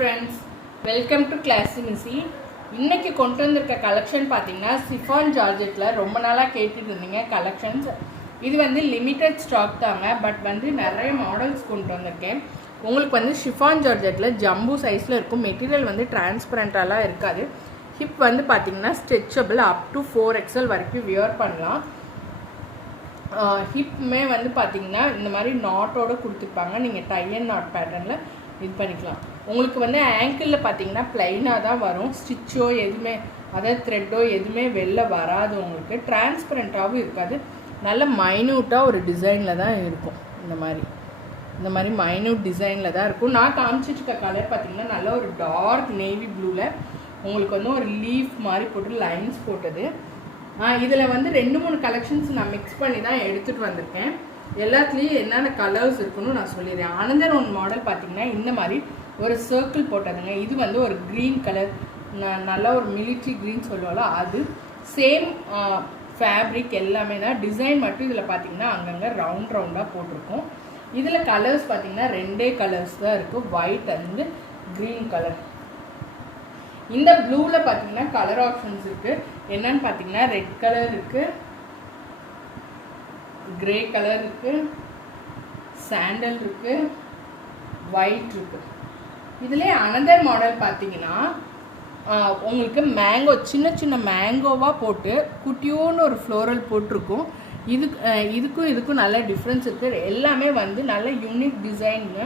Friends welcome to class மிஸ்ஸி இன்றைக்கி கொண்டு வந்திருக்க கலெக்ஷன் பார்த்தீங்கன்னா சிஃபான் ஜார்ஜெட்டில் ரொம்ப நாளாக கேட்டுட்டு இருந்தீங்க கலெக்ஷன்ஸ் இது வந்து லிமிட்டட் ஸ்டாக் தாங்க பட் வந்து நிறைய மாடல்ஸ் கொண்டு வந்திருக்கேன். உங்களுக்கு வந்து ஷிஃபான் ஜார்ஜெட்டில் ஜம்பு சைஸில் இருக்கும் மெட்டீரியல் வந்து டிரான்ஸ்பரண்ட்டாலாம் இருக்காது. ஹிப் வந்து பார்த்தீங்கன்னா stretchable up to four XL வரைக்கும் வியர் பண்ணலாம். ஹிப்புமே வந்து பார்த்திங்கன்னா இந்த மாதிரி நாட்டோடு கொடுத்துருப்பாங்க. நீங்கள் டையன் நாட் பேட்டர்னில் இது பண்ணிக்கலாம். உங்களுக்கு வந்து ஆங்கிளில் பார்த்தீங்கன்னா ப்ளைனாக தான் வரும். ஸ்டிச்சோ எதுவுமே அதாவது த்ரெட்டோ எதுவுமே வெளில வராது உங்களுக்கு. டிரான்ஸ்பரண்ட்டாகவும் இருக்காது. நல்ல மைன்யூட்டாக ஒரு டிசைனில் தான் இருக்கும். இந்த மாதிரி. இந்த மாதிரி மைன்யூட் டிசைனில் தான் இருக்கும். நான் காமிச்சிட்ருக்க கலர் பார்த்தீங்கன்னா நல்ல ஒரு டார்க் நேவி ப்ளூவில் உங்களுக்கு வந்து ஒரு லீஃப் மாதிரி போட்டு லைன்ஸ் போட்டது. இதில் வந்து ரெண்டு மூணு கலெக்ஷன்ஸ் நான் மிக்ஸ் பண்ணி தான் எடுத்துகிட்டு வந்திருக்கேன். எல்லாத்துலேயும் என்னென்ன கலர்ஸ் இருக்குன்னு நான் சொல்லிடுறேன். ஆனந்தர் ஒன் மாடல் பார்த்தீங்கன்னா இந்த மாதிரி ஒரு சர்க்கிள் போட்டதுங்க. இது வந்து ஒரு க்ரீன் கலர் நல்ல ஒரு மிலிட்ரி க்ரீன் சொல்லுவாங்களோ அது சேம் ஃபேப்ரிக் எல்லாமே தான். டிசைன் மட்டும் இதில் பார்த்தீங்கன்னா அங்கங்கே ரவுண்ட் ரவுண்டாக போட்டிருக்கும். இதில் கலர்ஸ் பார்த்தீங்கன்னா ரெண்டே கலர்ஸ் தான் இருக்குது ஒயிட் அண்ட் க்ரீன் கலர் இந்த ப்ளூவில் பார்த்தீங்கன்னா கலர் ஆப்ஷன்ஸ் இருக்குது என்னன்னு பார்த்தீங்கன்னா ரெட் கலர் இருக்குது கிரே கலர் இருக்குது சாண்டல் இருக்குது ஒயிட் இருக்குது இதுலேயே அனதர் மாடல் பார்த்தீங்கன்னா உங்களுக்கு மேங்கோ சின்ன சின்ன மேங்கோவாக போட்டு குட்டியோன்னு ஒரு ஃப்ளோரல் போட்டிருக்கும். இதுக்கு இதுக்கும் இதுக்கும் நல்ல டிஃப்ரென்ஸ் இருக்குது எல்லாமே வந்து நல்ல யூனிக் டிசைன்னு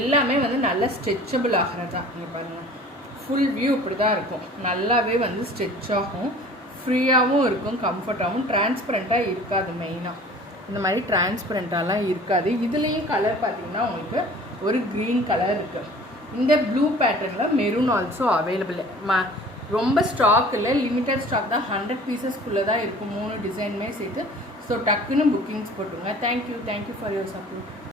எல்லாமே வந்து நல்ல ஸ்ட்ரெச்சபிள் ஆகிறது தான் இங்கே பாருங்கள் ஃபுல் வியூ இப்படி தான் இருக்கும். நல்லாவே வந்து ஸ்ட்ரெச் ஆகும். ஃப்ரீயாகவும் இருக்கும் கம்ஃபர்ட்டாகவும் டிரான்ஸ்பரண்ட்டாக இருக்காது மெயினாக இந்த மாதிரி டிரான்ஸ்பரண்ட்டாலாம் இருக்காது. இதுலேயும் கலர் பார்த்திங்கன்னா உங்களுக்கு ஒரு க்ரீன் கலர் இருக்குது இந்த ப்ளூ பேட்டர்னில் மெரூன் ஆல்சோ அவைலபிள் ம ரொம்ப ஸ்டாக் இல்லை லிமிட்டட் ஸ்டாக் தான். ஹண்ட்ரட் பீசஸ்க்குள்ளே தான் இருக்கும். மூணு டிசைனுமே சேர்த்து. ஸோ டக்குன்னு புக்கிங்ஸ் போட்டுருங்க. Thank you thank you for your support